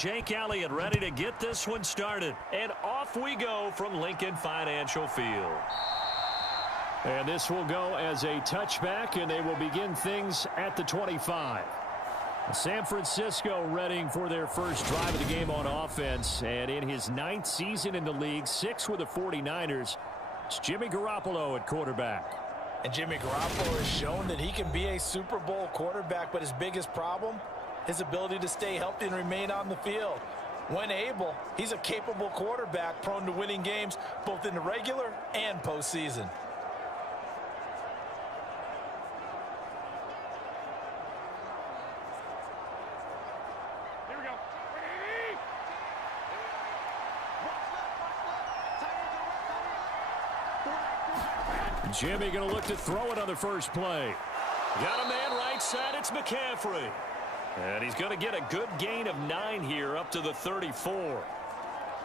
Jake Elliott ready to get this one started. And off we go from Lincoln Financial Field. And this will go as a touchback, and they will begin things at the 25. San Francisco readying for their first drive of the game on offense. And in his 9th season in the league, 6 with the 49ers, it's Jimmy Garoppolo at quarterback. And Jimmy Garoppolo has shown that he can be a Super Bowl quarterback, but his biggest problem, his ability to stay healthy and remain on the field. When able, he's a capable quarterback prone to winning games both in the regular and postseason. Jimmy going to look to throw it on the first play. Got a man right side. It's McCaffrey. And he's going to get a good gain of 9 here up to the 34.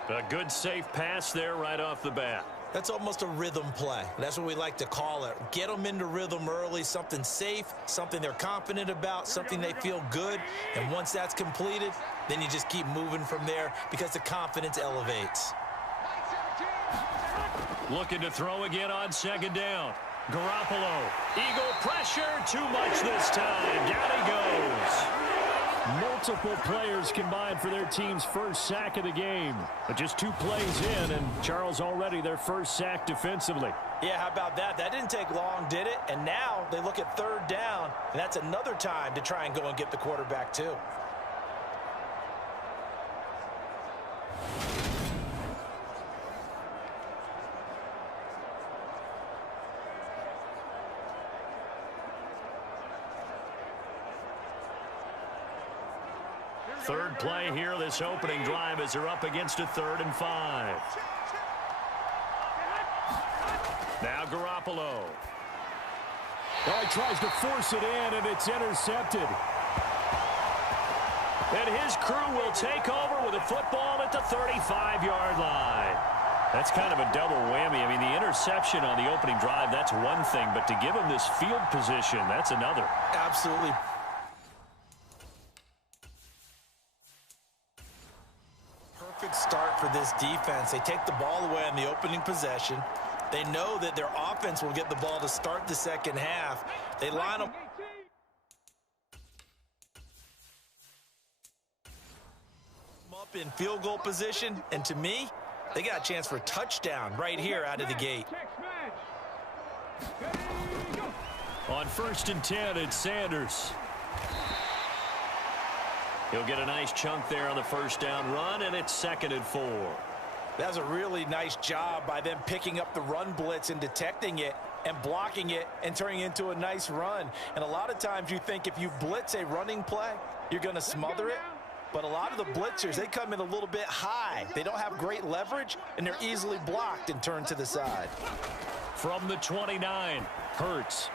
A good safe pass there right off the bat. That's almost a rhythm play. That's what we like to call it. Get them into rhythm early, something safe, something they're confident about, something they feel good. And once that's completed, then you just keep moving from there because the confidence elevates. Looking to throw again on second down. Garoppolo. Eagle pressure. Too much this time. Down he goes. Multiple players combined for their team's first sack of the game. But just 2 plays in, and Charles already their first sack defensively. Yeah, how about that? That didn't take long, did it? And now they look at 3rd down, and that's another time to try and go and get the quarterback too. Third play here, this opening drive as they're up against a 3rd and 5. Now Garoppolo. Oh, he tries to force it in, and it's intercepted. And his crew will take over with a football at the 35-yard line. That's kind of a double whammy. I mean, the interception on the opening drive, that's one thing, but to give him this field position, that's another. Absolutely. Perfect start for this defense. They take the ball away on the opening possession. They know that their offense will get the ball to start the second half. They line up in field goal position, and to me, they got a chance for a touchdown right here out of the gate. On 1st and 10, it's Sanders. He'll get a nice chunk there on the first down run, and it's 2nd and 4. That was a really nice job by them picking up the run blitz and detecting it and blocking it and turning it into a nice run. And a lot of times you think if you blitz a running play, you're going to smother it. But a lot of the blitzers, they come in a little bit high. They don't have great leverage, and they're easily blocked and turned to the side. From the 29, Hurts.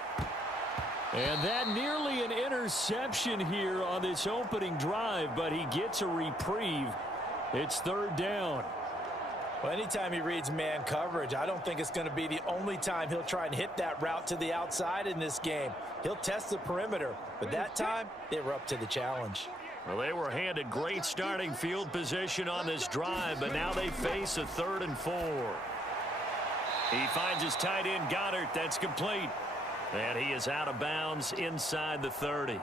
And that nearly an interception here on this opening drive, but he gets a reprieve. It's 3rd down. Well, anytime he reads man coverage, I don't think it's going to be the only time he'll try and hit that route to the outside in this game. He'll test the perimeter, but that time they were up to the challenge. Well, they were handed great starting field position on this drive, but now they face a 3rd and 4. He finds his tight end, Goddard. That's complete. And he is out of bounds inside the 30.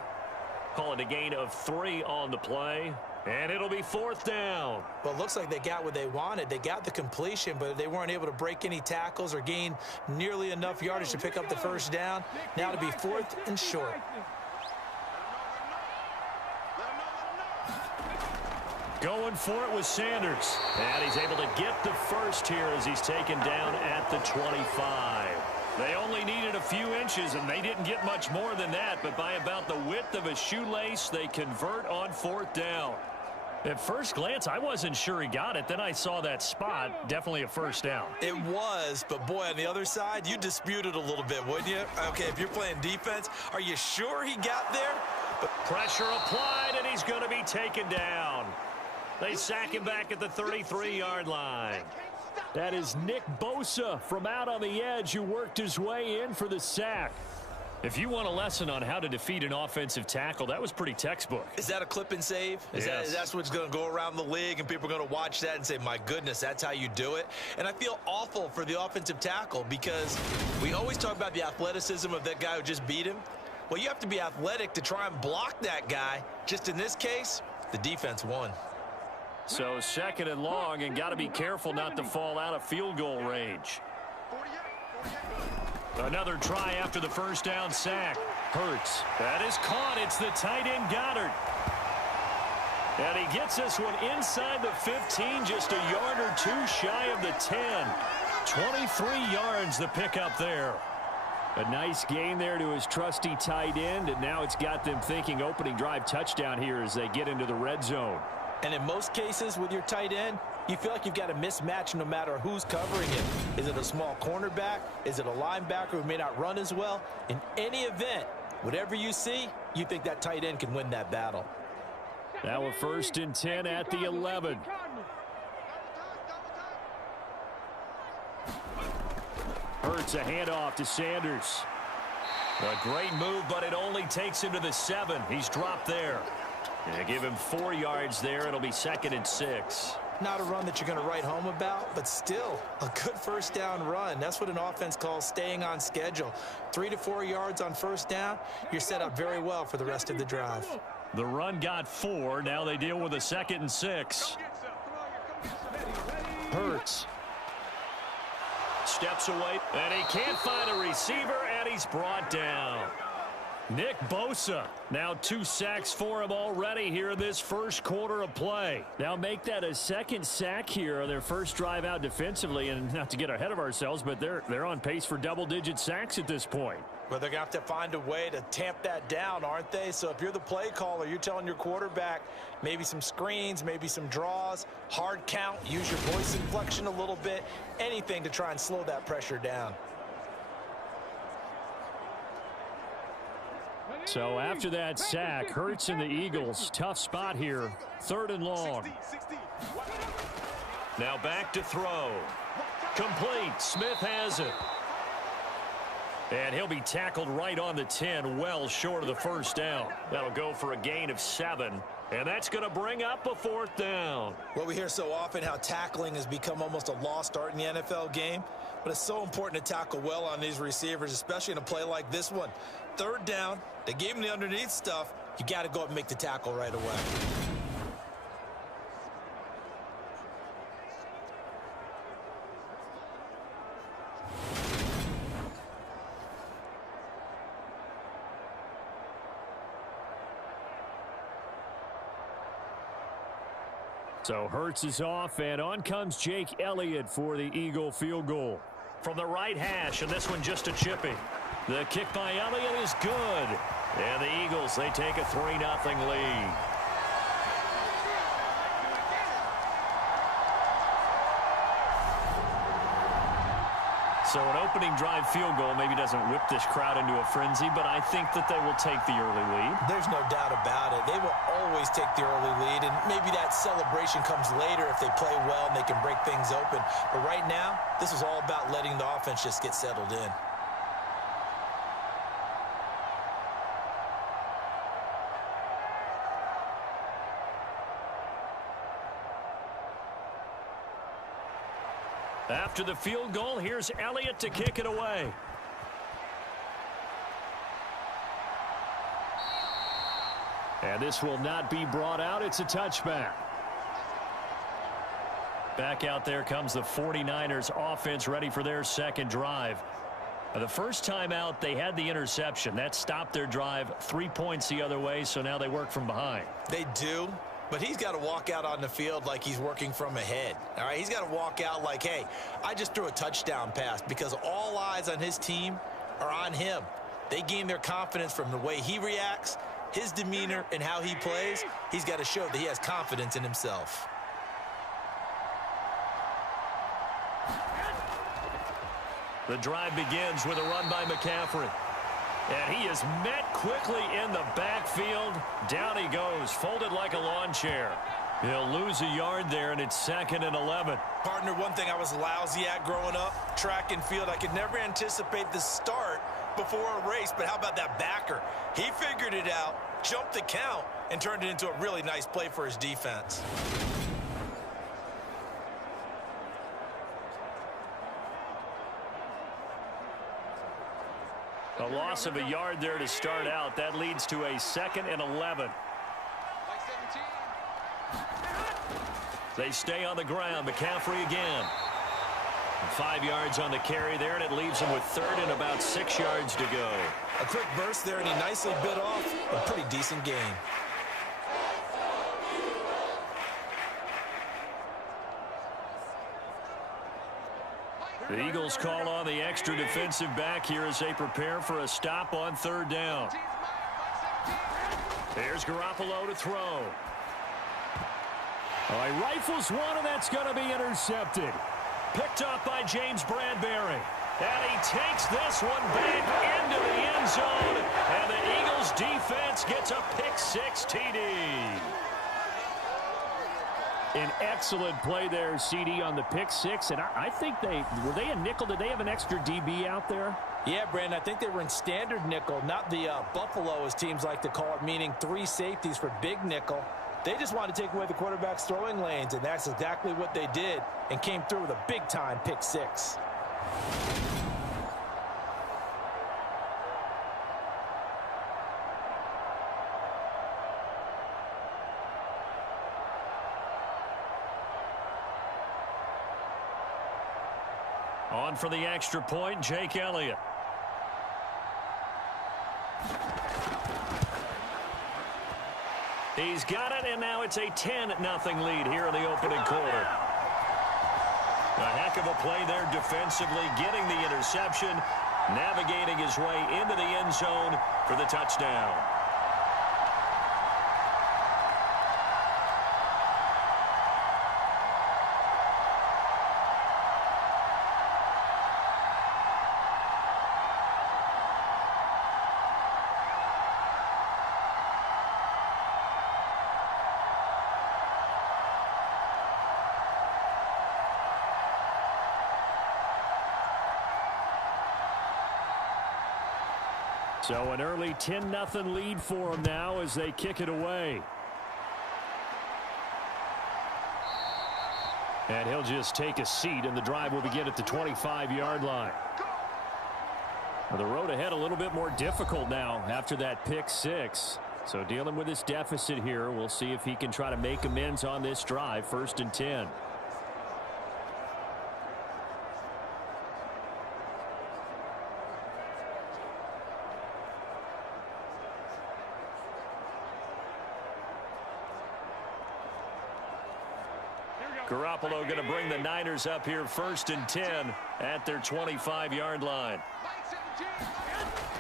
Call it a gain of 3 on the play. And it'll be 4th down. Well, it looks like they got what they wanted. They got the completion, but they weren't able to break any tackles or gain nearly enough yardage to pick up the first down. Now to be 4th and short. Going for it with Sanders. And he's able to get the first here as he's taken down at the 25. They only needed a few inches, and they didn't get much more than that. But by about the width of a shoelace, they convert on 4th down. At first glance, I wasn't sure he got it. Then I saw that spot. Definitely a first down. It was, but boy, on the other side, you dispute it a little bit, wouldn't you? Okay, if you're playing defense, are you sure he got there? But pressure applied, and he's going to be taken down. They sack him back at the 33-yard line. That is Nick Bosa from out on the edge who worked his way in for the sack. If you want a lesson on how to defeat an offensive tackle, that was pretty textbook. Is that a clip and save? Yes. That's what's going to go around the league, and people are going to watch that and say, my goodness, that's how you do it? And I feel awful for the offensive tackle because we always talk about the athleticism of that guy who just beat him. Well, you have to be athletic to try and block that guy. Just in this case, the defense won. So 2nd and long, and got to be careful not to fall out of field goal range. Another try after the first down sack. Hurts. That is caught. It's the tight end Goddard. And he gets this one inside the 15, just a yard or two shy of the 10. 23 yards the pickup there. A nice gain there to his trusty tight end, and now it's got them thinking opening drive touchdown here as they get into the red zone. And in most cases with your tight end, you feel like you've got a mismatch no matter who's covering him. Is it a small cornerback? Is it a linebacker who may not run as well? In any event, whatever you see, you think that tight end can win that battle. Now a 1st and 10 at the 11. Hurts a handoff to Sanders. A great move, but it only takes him to the 7. He's dropped there. They give him 4 yards there. It'll be 2nd and 6. Not a run that you're going to write home about, but still a good first down run. That's what an offense calls staying on schedule. 3 to 4 yards on first down. You're set up very well for the rest of the drive. The run got 4. Now they deal with a 2nd and 6. Hurts. Steps away, and he can't find a receiver, and he's brought down. Nick Bosa, now 2 sacks for him already here in this first quarter of play. Now make that a 2nd sack here on their first drive out defensively, and not to get ahead of ourselves, but they're on pace for double-digit sacks at this point. But they're going to have to find a way to tamp that down, aren't they? So if you're the play caller, you're telling your quarterback maybe some screens, maybe some draws, hard count, use your voice inflection a little bit, anything to try and slow that pressure down. So after that sack, Hurts and the Eagles, tough spot here. 3rd and long. Now back to throw. Complete. Smith has it. And he'll be tackled right on the 10, well short of the first down. That'll go for a gain of 7. And that's going to bring up a 4th down. Well, we hear so often how tackling has become almost a lost art in the NFL game. But it's so important to tackle well on these receivers, especially in a play like this one. 3rd down, they gave him the underneath stuff. You got to go up and make the tackle right away. So Hurts is off, and on comes Jake Elliott for the Eagle field goal. From the right hash, and this one just a chipping. The kick by Elliott is good. And the Eagles, they take a 3-0 lead. So an opening drive field goal maybe doesn't whip this crowd into a frenzy, but I think that they will take the early lead. There's no doubt about it. They will always take the early lead, and maybe that celebration comes later if they play well and they can break things open. But right now, this is all about letting the offense just get settled in. After the field goal, here's Elliott to kick it away. And this will not be brought out. It's a touchback. Back out there comes the 49ers offense ready for their 2nd drive. The first time out, they had the interception. That stopped their drive 3 points the other way, so now they work from behind. They do. But he's got to walk out on the field like he's working from ahead. All right, he's got to walk out like, hey, I just threw a touchdown pass, because all eyes on his team are on him. They gain their confidence from the way he reacts, his demeanor, and how he plays. He's got to show that he has confidence in himself. The drive begins with a run by McCaffrey. And he is met quickly in the backfield. Down he goes, folded like a lawn chair. He'll lose a yard there, and it's 2nd and 11. Partner, one thing I was lousy at growing up, track and field. I could never anticipate the start before a race, but how about that backer? He figured it out, jumped the count, and turned it into a really nice play for his defense. A loss of a yard there to start out. That leads to a 2nd and 11. They stay on the ground. McCaffrey again. 5 yards on the carry there, and it leaves him with 3rd and about 6 yards to go. A quick burst there, and he nicely bit off a pretty decent gain. The Eagles call on the extra defensive back here as they prepare for a stop on 3rd down. There's Garoppolo to throw. Oh, he rifles one, and that's going to be intercepted. Picked up by James Bradbury. And he takes this one back into the end zone. And the Eagles defense gets a pick-6 TD. An excellent play there, CD, on the pick-6. And I think were they a nickel? Did they have an extra DB out there? Yeah, Brandon, I think they were in standard nickel, not the Buffalo, as teams like to call it, meaning 3 safeties for big nickel. They just wanted to take away the quarterback's throwing lanes, and that's exactly what they did, and came through with a big-time pick-6. On for the extra point, Jake Elliott. He's got it, and now it's a 10-0 lead here in the opening quarter. A heck of a play there defensively, getting the interception, navigating his way into the end zone for the touchdown. So an early 10-0 lead for them now as they kick it away. And he'll just take a seat, and the drive will begin at the 25-yard line. Well, the road ahead a little bit more difficult now after that pick-6. So dealing with this deficit here, we'll see if he can try to make amends on this drive. 1st and 10. Garoppolo going to bring the Niners up here 1st and 10 at their 25-yard line.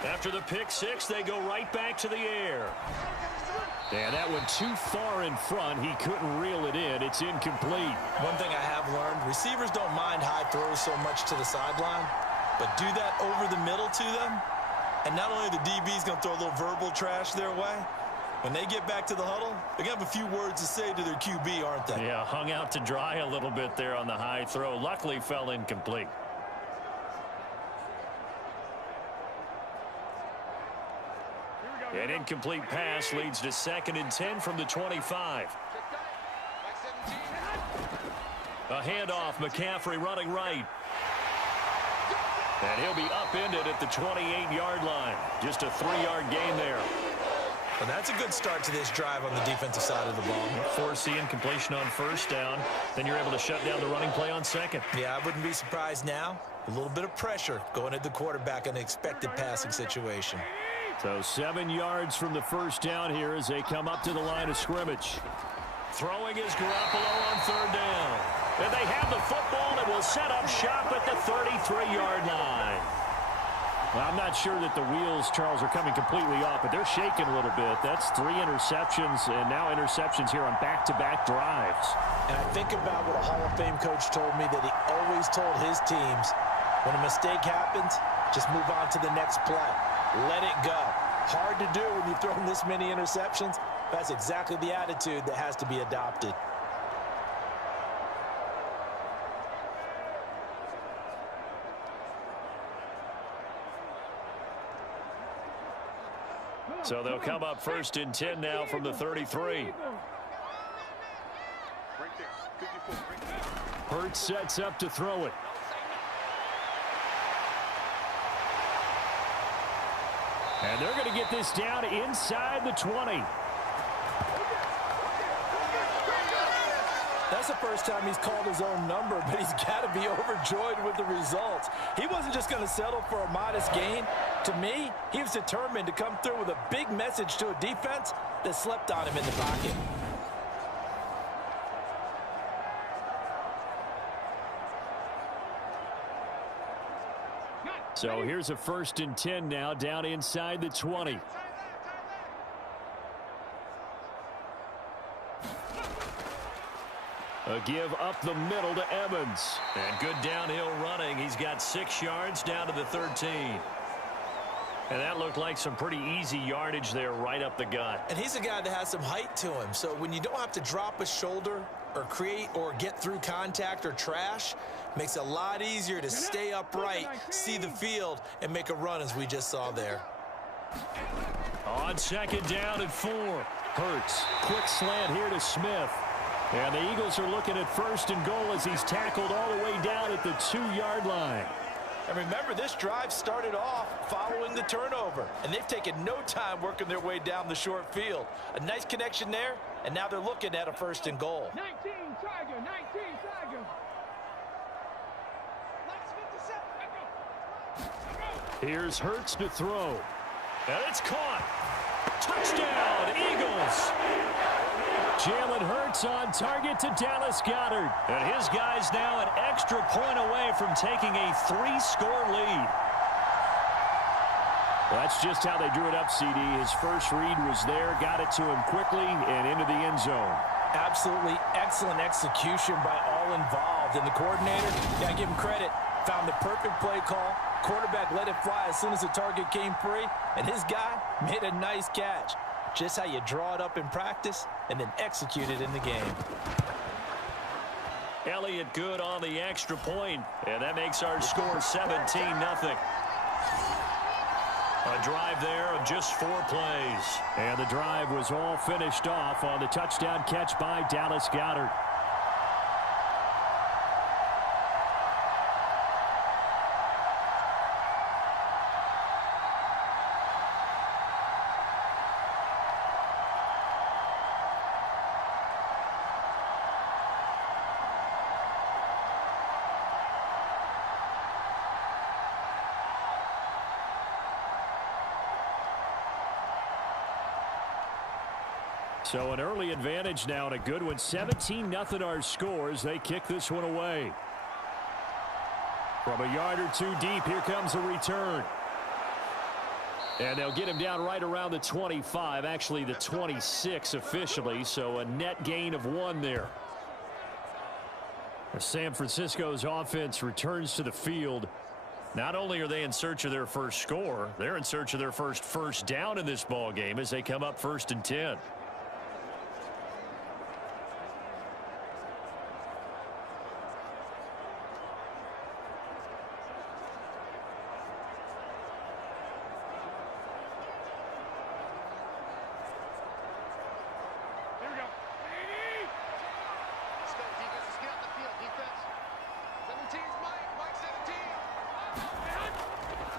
After the pick-6, they go right back to the air. And that one too far in front. He couldn't reel it in. It's incomplete. One thing I have learned, receivers don't mind high throws so much to the sideline, but do that over the middle to them, and not only the DB's going to throw a little verbal trash their way, when they get back to the huddle, they're going to have a few words to say to their QB, aren't they? Yeah, hung out to dry a little bit there on the high throw. Luckily fell incomplete. An incomplete pass leads to 2nd and 10 from the 25. A handoff, McCaffrey running right. And he'll be upended at the 28-yard line. Just a 3-yard gain there. Well, that's a good start to this drive on the defensive side of the ball. Force the incompletion on 1st down. Then you're able to shut down the running play on 2nd. Yeah, I wouldn't be surprised now. A little bit of pressure going at the quarterback in an expected passing situation. So 7 yards from the 1st down here as they come up to the line of scrimmage. Throwing is Garoppolo on 3rd down. And they have the football and will set up shop at the 33-yard line. Well, I'm not sure that the wheels, Charles, are coming completely off, but they're shaking a little bit. That's 3 interceptions, and now interceptions here on back-to-back drives. And I think about what a Hall of Fame coach told me, that he always told his teams, when a mistake happens, just move on to the next play. Let it go. Hard to do when you've thrown this many interceptions. That's exactly the attitude that has to be adopted. So they'll come up 1st and 10 now from the 33. Hurts sets up to throw it. And they're going to get this down inside the 20. That's the first time he's called his own number, but he's got to be overjoyed with the results. He wasn't just going to settle for a modest gain. To me, he was determined to come through with a big message to a defense that slept on him in the pocket. So here's a 1st and 10 now down inside the 20. A give up the middle to Evans. And good downhill running. He's got 6 yards down to the 13. And that looked like some pretty easy yardage there right up the gut. And he's a guy that has some height to him. So when you don't have to drop a shoulder or create or get through contact or trash, makes it a lot easier to stay upright, see the field, and make a run as we just saw there. On 2nd down and 4. Hurts. Quick slant here to Smith. And the Eagles are looking at 1st and goal as he's tackled all the way down at the 2-yard line. And remember, this drive started off following the turnover, and they've taken no time working their way down the short field. A nice connection there, and now they're looking at a 1st and goal. 19 Tiger, 19 Tiger. Here's Hurts to throw. And it's caught. Touchdown, Eagles. Jalen Hurts on target to Dallas Goedert. And his guys now an extra point away from taking a 3-score lead. That's just how they drew it up, CD. His first read was there, got it to him quickly, and into the end zone. Absolutely excellent execution by all involved. And the coordinator, got to give him credit, found the perfect play call. Quarterback let it fly as soon as the target came free, and his guy made a nice catch. Just how you draw it up in practice and then execute it in the game. Elliott good on the extra point, and that makes our score 17-0. A drive there of just 4 plays. And the drive was all finished off on the touchdown catch by Dallas Goedert. So an early advantage now and a good one. 17-0 our scores. They kick this one away. From a yard or 2 deep, here comes a return. And they'll get him down right around the 25, actually the 26 officially, so a net gain of 1 there. San Francisco's offense returns to the field. Not only are they in search of their first score, they're in search of their first down in this ball game as they come up 1st and 10.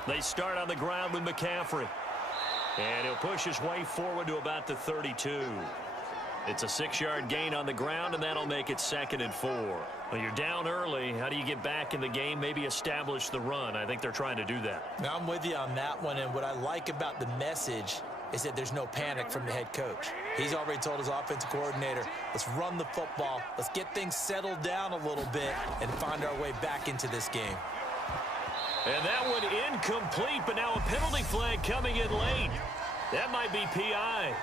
They start on the ground with McCaffrey. And he'll push his way forward to about the 32. It's a 6-yard gain on the ground, and that'll make it 2nd and 4. Well, you're down early. How do you get back in the game, maybe establish the run? I think they're trying to do that. Now, I'm with you on that one, and what I like about the message is that there's no panic from the head coach. He's already told his offensive coordinator, let's run the football, let's get things settled down a little bit and find our way back into this game. And that one incomplete, but now a penalty flag coming in late. That might be PI.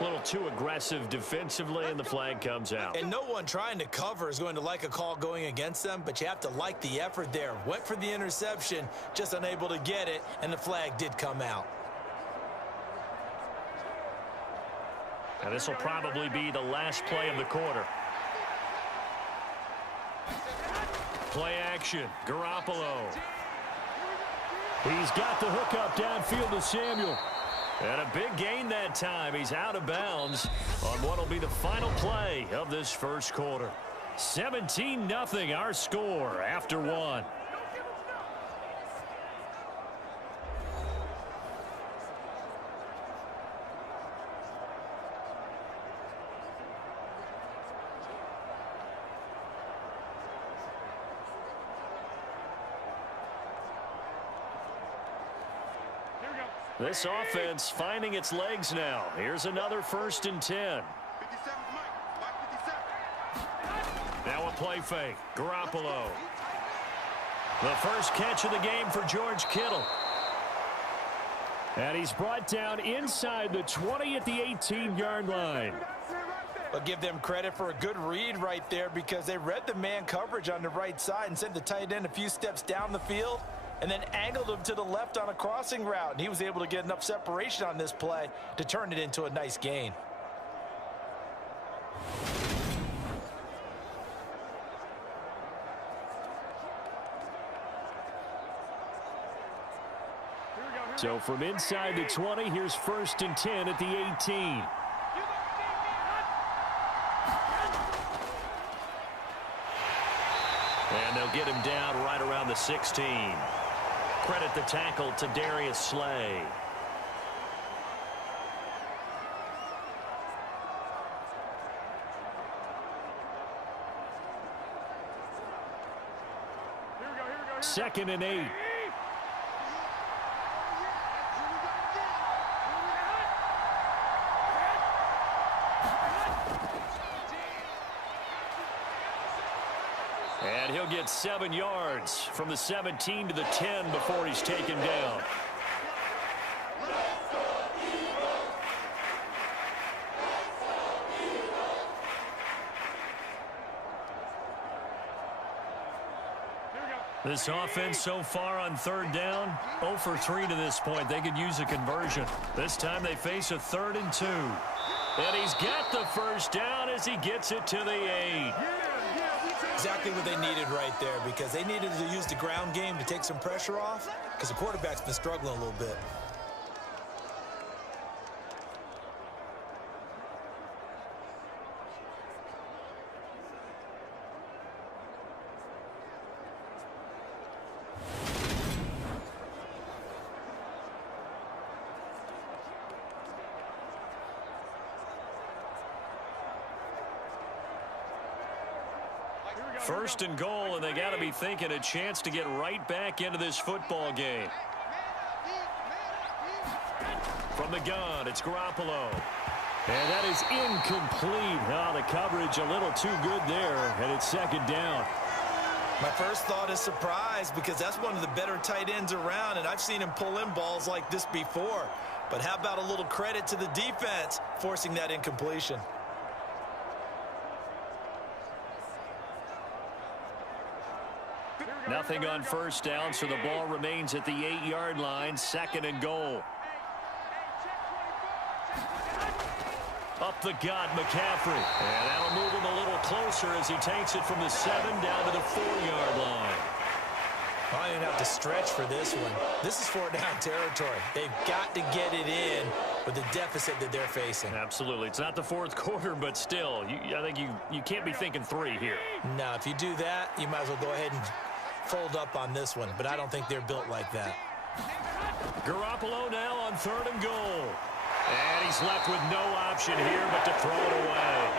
A little too aggressive defensively, and the flag comes out. And no one trying to cover is going to like a call going against them, but you have to like the effort there. Went for the interception, just unable to get it, and the flag did come out. And this will probably be the last play of the quarter. Play action, Garoppolo. He's got the hook up downfield to Samuel. And a big gain that time. He's out of bounds on what will be the final play of this first quarter. 17-0 our score after one. This offense finding its legs now. Here's another 1st and 10. Now a play fake. Garoppolo. The first catch of the game for George Kittle. And he's brought down inside the 20 at the 18-yard line. But give them credit for a good read right there because they read the man coverage on the right side and sent the tight end a few steps down the field and then angled him to the left on a crossing route. And he was able to get enough separation on this play to turn it into a nice gain. So from inside the 20, here's 1st and 10 at the 18. And they'll get him down right around the 16. Credit the tackle to Darius Slay. Second and 8. And he'll get 7 yards from the 17 to the 10 before he's taken down. This offense so far on 3rd down, 0 for 3 to this point. They could use a conversion. This time they face a 3rd and 2. And he's got the first down as he gets it to the 8. Exactly what they needed right there because they needed to use the ground game to take some pressure off because the quarterback's been struggling a little bit. First and goal, and they got to be thinking a chance to get right back into this football game. From the gun, it's Garoppolo. And that is incomplete. Oh, the coverage a little too good there, and it's 2nd down. My first thought is surprise because that's one of the better tight ends around, and I've seen him pull in balls like this before. But how about a little credit to the defense forcing that incompletion? Nothing on 1st down, so the ball remains at the 8-yard line. 2nd and goal. Up the gut, McCaffrey. And that'll move him a little closer as he takes it from the 7 down to the 4-yard line. I don't even have to stretch for this one. This is 4th-down territory. They've got to get it in with the deficit that they're facing. Absolutely. It's not the 4th quarter, but still, I think you can't be thinking 3 here. No, if you do that, you might as well go ahead and fold up on this one, but I don't think they're built like that. Garoppolo now on 3rd and goal. And he's left with no option here but to throw it away.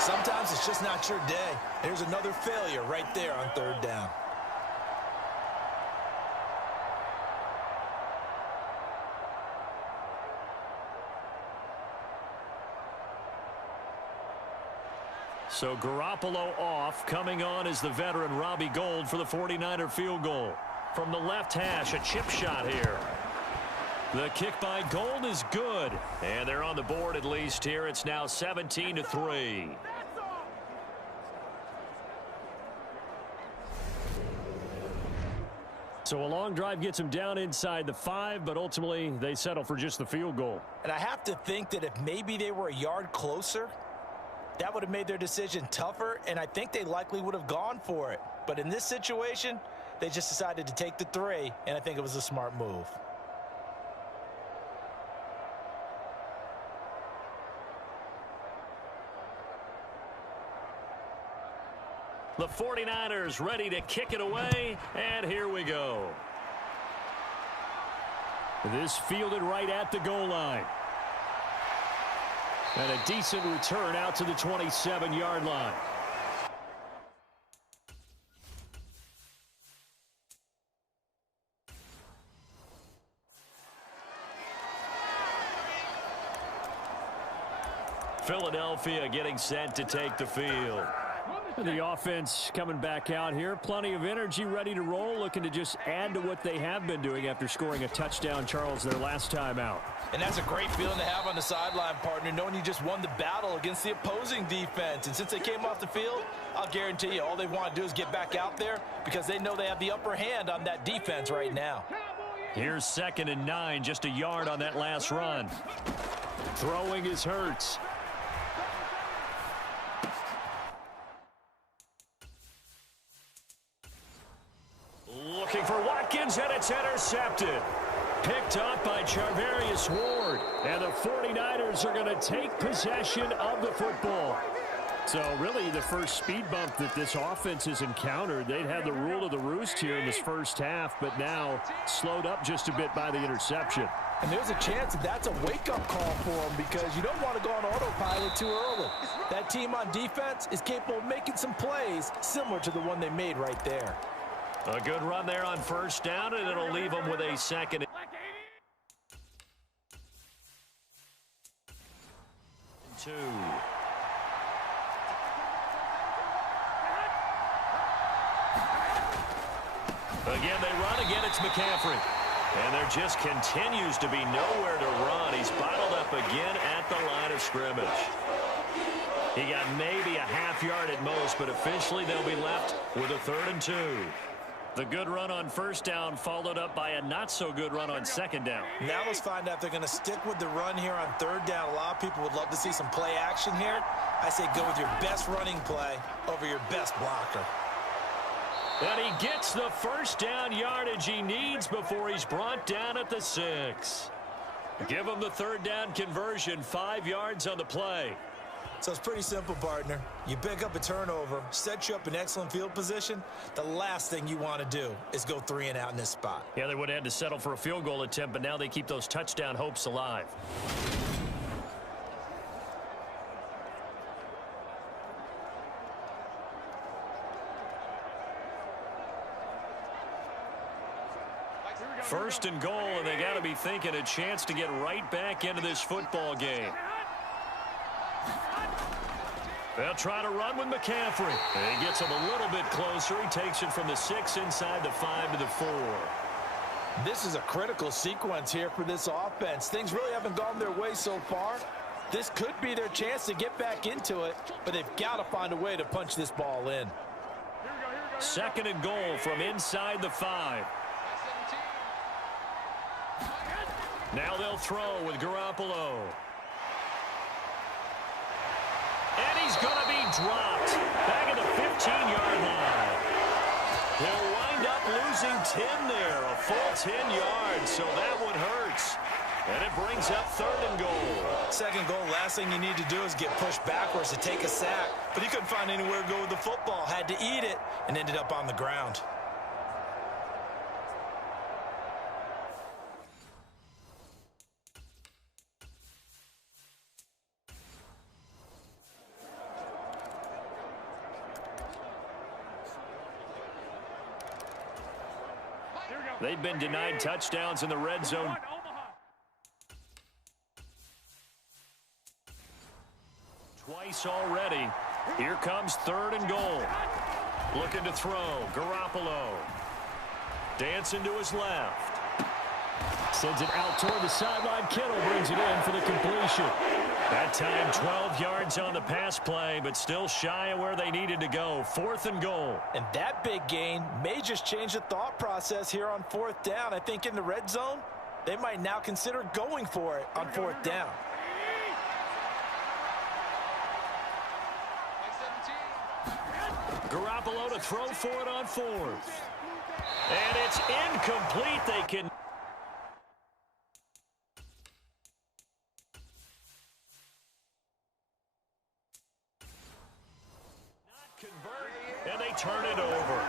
Sometimes it's just not your day. There's another failure right there on 3rd down. So Garoppolo off. Coming on is the veteran Robbie Gould for the 49er field goal. From the left hash, a chip shot here. The kick by Gould is good. And they're on the board at least here. It's now 17-3. So a long drive gets them down inside the 5, but ultimately they settle for just the field goal. And I have to think that if maybe they were a yard closer, that would have made their decision tougher, and I think they likely would have gone for it. But in this situation, They just decided to take the 3, and I think it was a smart move. The 49ers ready to kick it away, and here we go. This fielded right at the goal line. And a decent return out to the 27-yard line. Philadelphia getting set to take the field. The offense coming back out here. Plenty of energy, ready to roll, looking to just add to what they have been doing after scoring a touchdown, Charles, their last time out. And that's a great feeling to have on the sideline, partner, knowing you just won the battle against the opposing defense. And since they came off the field, I'll guarantee you all they want to do is get back out there because they know they have the upper hand on that defense right now. Here's 2nd and 9, just a yard on that last run. Throwing is Hurts. Looking for Watkins, and it's intercepted. Picked up by Charvarius Ward. And the 49ers are going to take possession of the football. So really the first speed bump that this offense has encountered. They'd had the rule of the roost here in this first half, but now slowed up just a bit by the interception. And there's a chance that that's a wake-up call for them because you don't want to go on autopilot too early. That team on defense is capable of making some plays similar to the one they made right there. A good run there on first down, and it'll leave them with a 2nd and 2. Again, they run. Again, it's McCaffrey. And there just continues to be nowhere to run. He's bottled up again at the line of scrimmage. He got maybe a half yard at most, but officially they'll be left with a 3rd and 2. The good run on first down followed up by a not-so-good run on 2nd down. Now let's find out if they're going to stick with the run here on 3rd down. A lot of people would love to see some play action here. I say go with your best running play over your best blocker. And he gets the first down yardage he needs before he's brought down at the 6. Give him the 3rd down conversion, 5 yards on the play. So it's pretty simple, partner. You pick up a turnover, set you up in excellent field position. The last thing you want to do is go 3 and out in this spot. Yeah, they would have had to settle for a field goal attempt, but now they keep those touchdown hopes alive. First and goal, and they got to be thinking a chance to get right back into this football game. They'll try to run with McCaffrey. And he gets him a little bit closer. He takes it from the 6 inside the 5 to the 4. This is a critical sequence here for this offense. Things really haven't gone their way so far. This could be their chance to get back into it, but they've got to find a way to punch this ball in. 2nd and goal from inside the 5. Now they'll throw with Garoppolo. And he's going to be dropped back at the 15-yard line. They'll wind up losing 10 there, a full 10 yards, so that one hurts. And it brings up 3rd and goal. 2nd goal, last thing you need to do is get pushed backwards to take a sack. But he couldn't find anywhere to go with the football, had to eat it, and ended up on the ground. They've been denied touchdowns in the red zone. Twice already. Here comes 3rd and goal. Looking to throw. Garoppolo. Dancing to his left. Sends it out toward the sideline. Kittle brings it in for the completion. That time 12 yards on the pass play, but still shy of where they needed to go. 4th and goal. And that big gain may just change the thought process here on 4th down. I think in the red zone, they might now consider going for it on 4th down. Garoppolo to throw for it on 4th. And it's incomplete. They can... not convert, and they turn it over.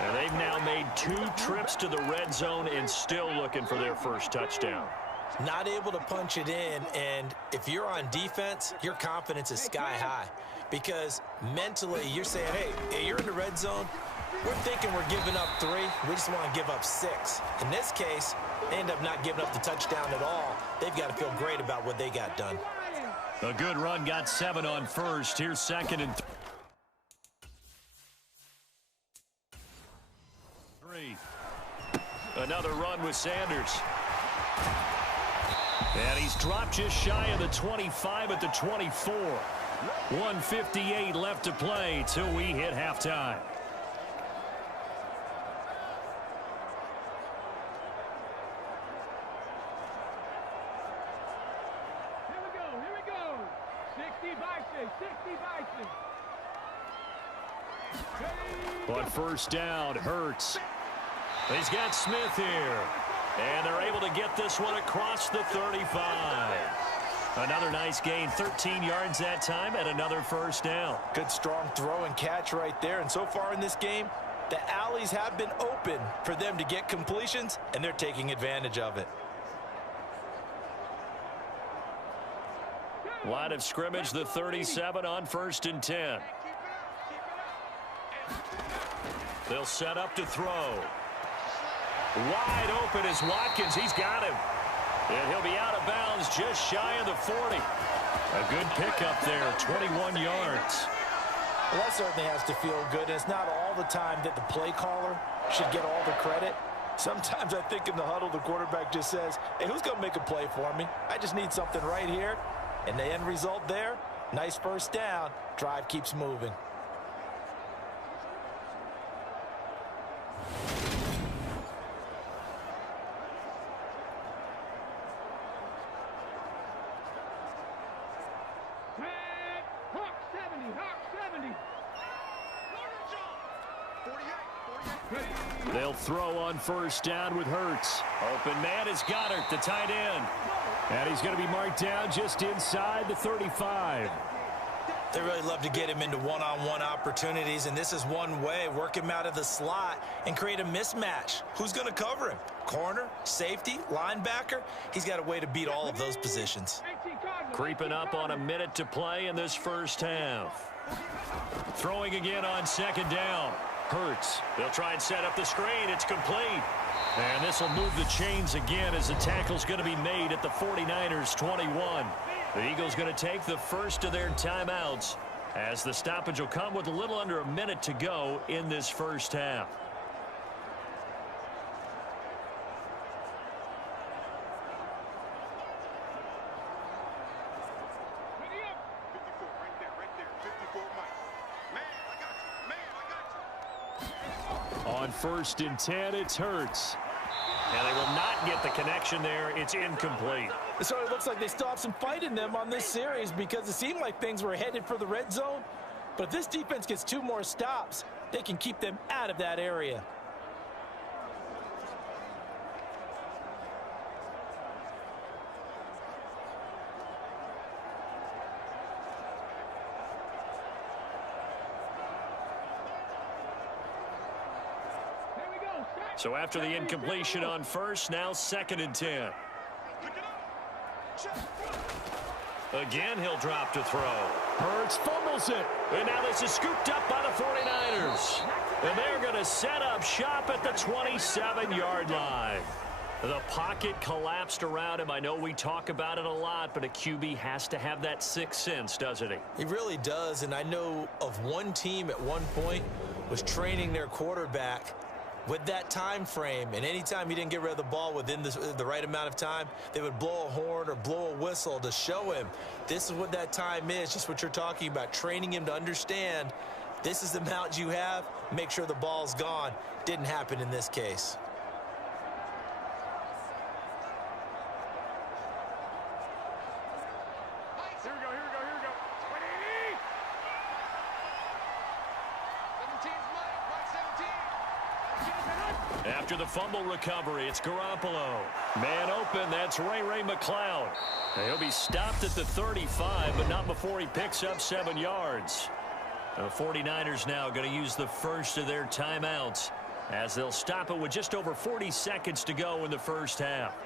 And they've now made 2 trips to the red zone and still looking for their first touchdown. Not able to punch it in, and if you're on defense, your confidence is sky high. Because mentally, you're saying, hey, you're in the red zone. We're thinking we're giving up 3. We just want to give up 6. In this case, they end up not giving up the touchdown at all. They've got to feel great about what they got done. A good run, got 7 on first. Here's 2nd and 3. Another run with Sanders. And he's dropped just shy of the 25 at the 24. 1:58 left to play till we hit halftime. Here we go. 60 by 6, On first down, Hurts. He's got Smith here. And they're able to get this one across the 35. Another nice gain, 13 yards that time, and another first down. Good strong throw and catch right there. And so far in this game, the alleys have been open for them to get completions, and they're taking advantage of it. Line of scrimmage, the 37 on 1st and 10. They'll set up to throw. Wide open is Watkins. He's got him. And he'll be out of bounds just shy of the 40. A good pickup there, 21 yards. Well, that certainly has to feel good. And it's not all the time that the play caller should get all the credit. Sometimes I think in the huddle, the quarterback just says, hey, who's going to make a play for me? I just need something right here. And the end result there, nice first down. Drive keeps moving. Hawk 70. They'll throw on first down with Hurts. Open man is Goddard, the tight end. And he's going to be marked down just inside the 35. They really love to get him into one-on-one opportunities, and this is one way, work him out of the slot and create a mismatch. Who's going to cover him? Corner, safety, linebacker? He's got a way to beat all of those positions. Creeping up on a minute to play in this first half. Throwing again on 2nd down. Hurts. They'll try and set up the screen. It's complete. And this will move the chains again as the tackle's going to be made at the 49ers 21. The Eagles going to take the first of their timeouts as the stoppage will come with a little under a minute to go in this first half. On 1st and 10, it's Hurts. And they will not get the connection there. It's incomplete. So it looks like they still have some fight in them on this series because it seemed like things were headed for the red zone. But if this defense gets 2 more stops, they can keep them out of that area. So after the incompletion on first, now 2nd and 10. Again, he'll drop to throw. Hurts fumbles it. And now this is scooped up by the 49ers. And they're going to set up shop at the 27-yard line. The pocket collapsed around him. I know we talk about it a lot, but a QB has to have that sixth sense, doesn't he? He really does, and I know of one team at one point was training their quarterback with that time frame, and anytime he didn't get rid of the ball within the right amount of time, they would blow a horn or blow a whistle to show him this is what that time is, just what you're talking about, training him to understand this is the amount you have, make sure the ball's gone. Didn't happen in this case. Here we go. 20. 17's Mike 17. After the fumble recovery, it's Garoppolo. Man open, that's Ray McCloud. He'll be stopped at the 35, but not before he picks up 7 yards. The 49ers now going to use the first of their timeouts as they'll stop it with just over 40 seconds to go in the first half.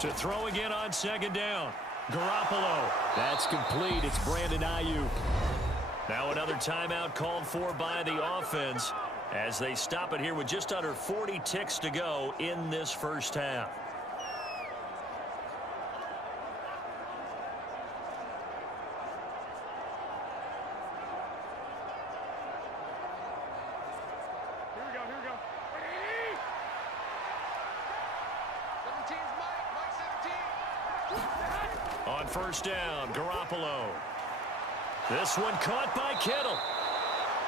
To throw again on second down. Garoppolo. That's complete. It's Brandon Ayuk. Now another timeout called for by the offense as they stop it here with just under 40 ticks to go in this first half. On first down, Garoppolo. This one caught by Kittle.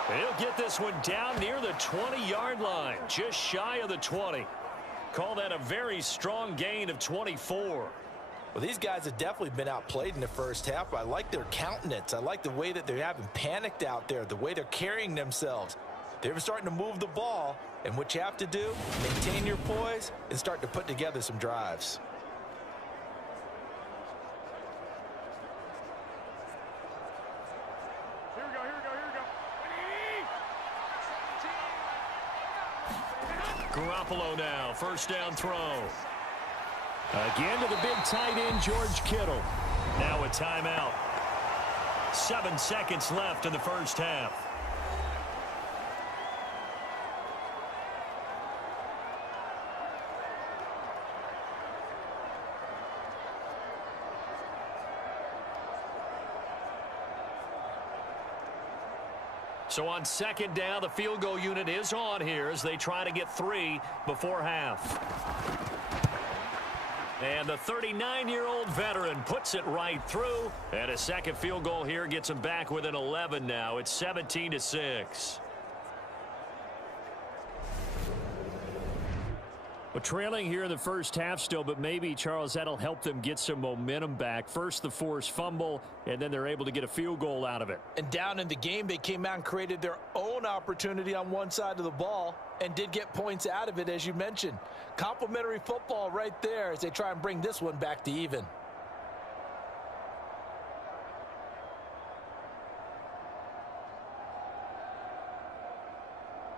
He'll get this one down near the 20-yard line, just shy of the 20. Call that a very strong gain of 24. Well, these guys have definitely been outplayed in the first half. I like their countenance. I like the way that they're having panicked out there, the way they're carrying themselves. They're starting to move the ball, and what you have to do, maintain your poise and start to put together some drives. Garoppolo now, first down throw. Again to the big tight end, George Kittle. Now a timeout. 7 seconds left in the first half. So on second down, the field goal unit is on here as they try to get 3 before half. And the 39-year-old veteran puts it right through. And a second field goal here gets him back within 11 now. It's 17-6. Well, trailing here in the first half still, but maybe, Charles, that'll help them get some momentum back. First the forced fumble, and then they're able to get a field goal out of it. And down in the game, they came out and created their own opportunity on one side of the ball and did get points out of it, as you mentioned. Complimentary football right there as they try and bring this one back to even.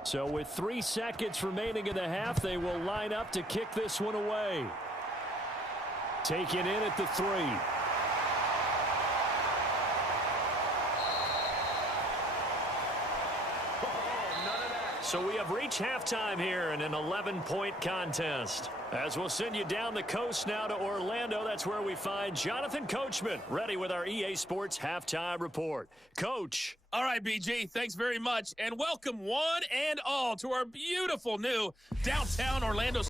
So with 3 seconds remaining in the half, they will line up to kick this one away. Taken in at the 3. So we have reached halftime here in an 11-point contest. As we'll send you down the coast now to Orlando, that's where we find Jonathan Coachman, ready with our EA Sports Halftime Report. Coach. All right, BG, thanks very much, and welcome one and all to our beautiful new downtown Orlando